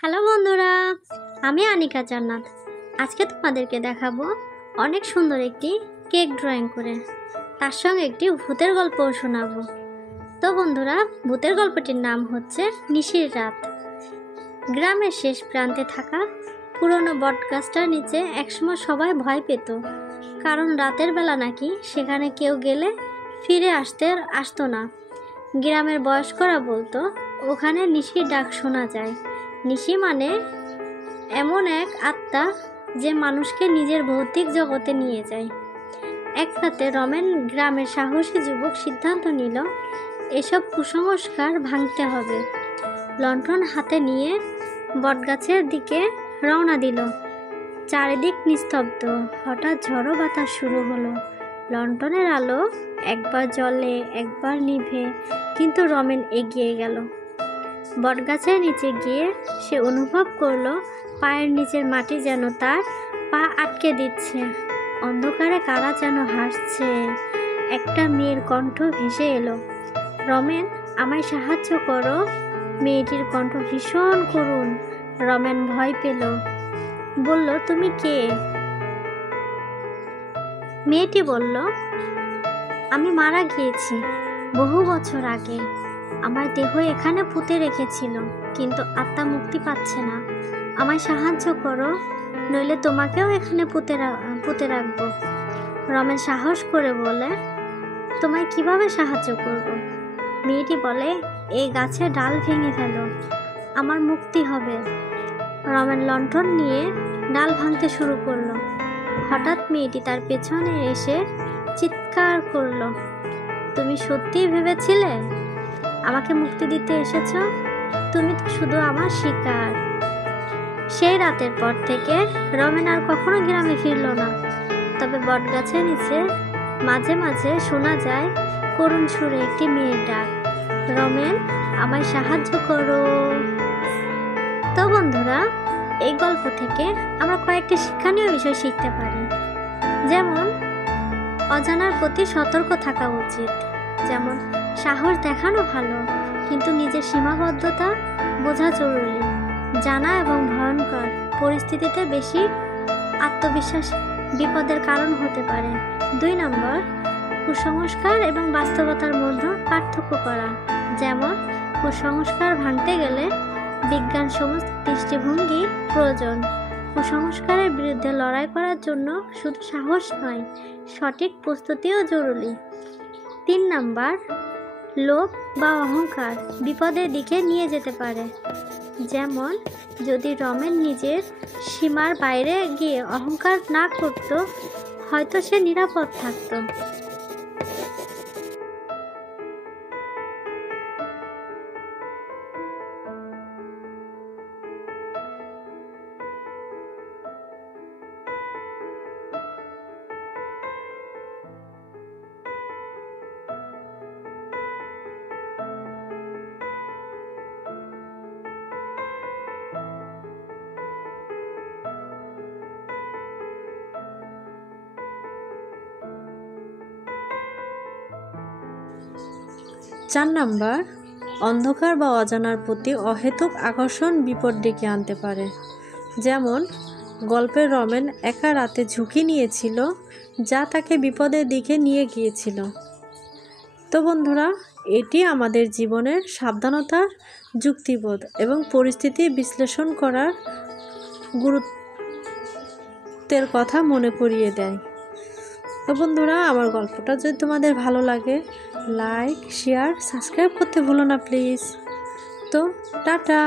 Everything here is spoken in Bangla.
হ্যালো বন্ধুরা, আমি আনিকা জান্নাত। আজকে তোমাদেরকে দেখাবো অনেক সুন্দর একটি কেক ড্রয়িং করে, তার সঙ্গে একটি ভূতের গল্পও শোনাবো। তো বন্ধুরা, ভূতের গল্পটির নাম হচ্ছে নিশির রাত। গ্রামের শেষ প্রান্তে থাকা পুরনো বটগাছটার নিচে একসময় সবাই ভয় পেত, কারণ রাতের বেলা নাকি সেখানে কেউ গেলে ফিরে আসতো না। গ্রামের বয়স্করা বলতো ওখানে নিশির ডাক শোনা যায়। নিশি মানে এমন এক আত্মা যে মানুষকে নিজের ভৌতিক জগতে নিয়ে যায়। এক রাতে রমেন গ্রামের সাহসী যুবক সিদ্ধান্ত নিল এসব কুসংস্কার ভাঙতে হবে। লণ্ঠন হাতে নিয়ে বটগাছের দিকে রওনা দিল। চারিদিক নিস্তব্ধ। হঠাৎ ঝড়ো বাতাস শুরু হলো। লণ্ঠনের আলো একবার জ্বলে একবার নিভে, কিন্তু রমেন এগিয়ে গেল। বটগাছের নিচে গিয়ে সে অনুভব করলো পায়ের নিচের মাটি যেন তার পা আটকে দিচ্ছে। অন্ধকারে কারা যেন হাসছে। একটা মেয়ের কণ্ঠ ভেসে এলো, রমেন আমায় সাহায্য করো। মেয়েটির কণ্ঠ ভীষণ করুণ। রমেন ভয় পেল, বলল তুমি কে? মেয়েটি বলল, আমি মারা গিয়েছি বহু বছর আগে। আমার দেহ এখানে পুঁতে রেখেছিল, কিন্তু আত্মা মুক্তি পাচ্ছে না। আমায় সাহায্য করো, নইলে তোমাকেও এখানে পুঁতে রাখবো। রমেন সাহস করে বলে, তোমায় কিভাবে সাহায্য করব? মেয়েটি বলে, এই গাছের ডাল ভেঙে ফেলো, আমার মুক্তি হবে। রমেন লণ্ঠন নিয়ে ডাল ভাঙতে শুরু করলো। হঠাৎ মেয়েটি তার পেছনে এসে চিৎকার করলো, তুমি সত্যিই ভেবেছিলে আমাকে মুক্তি দিতে এসেছ? তুমি তো শুধু আমার শিকার। সেই রাতের পর থেকে রমেন আর কখনো গ্রামে ফিরল না। তবে বটগাছের নিচে মাঝে মাঝে শোনা যায় করুণ সুরে একটি মেয়ের ডাক, রমেন আমায় সাহায্য করো। তো বন্ধুরা, এই গল্প থেকে আমরা কয়েকটি শিক্ষণীয় বিষয় শিখতে পারি। যেমন অজানার প্রতি সতর্ক থাকা উচিত। যেমন সাহস দেখানো ভালো, কিন্তু নিজের সীমাবদ্ধতা বোঝা জরুরি। জানা এবং ভয়ঙ্কর পরিস্থিতিতে বেশি আত্মবিশ্বাস বিপদের কারণ হতে পারে। 2 নম্বর, কুসংস্কার এবং বাস্তবতার মধ্যে পার্থক্য করা। যেমন কুসংস্কার ভাঙতে গেলে বিজ্ঞানসম্মত দৃষ্টিভঙ্গি প্রয়োজন। কুসংস্কারের বিরুদ্ধে লড়াই করার জন্য শুধু সাহস নয়, সঠিক প্রস্তুতিও জরুরি। 3 নম্বর, লোভ বা অহংকার বিপদের দিকে নিয়ে যেতে পারে। যেমন যদি রমেন নিজের সীমার বাইরে গিয়ে অহংকার না করত, হয়তো সে নিরাপদ থাকত। চার নাম্বার, অন্ধকার বা অজানার প্রতি অহেতুক আকর্ষণ বিপদ ডেকে আনতে পারে। যেমন গল্পের রমেন একা রাতে ঝুঁকি নিয়েছিল, যা তাকে বিপদের দিকে নিয়ে গিয়েছিল। তো বন্ধুরা, এটি আমাদের জীবনের সাবধানতার, যুক্তিবোধ এবং পরিস্থিতি বিশ্লেষণ করার গুরুত্বের কথা মনে করিয়ে দেয়। তো বন্ধুরা, আমার গল্পটা যদি তোমাদের ভালো লাগে, লাইক, শেয়ার, সাবস্ক্রাইব করতে ভুলো না প্লিজ। তো টাটা।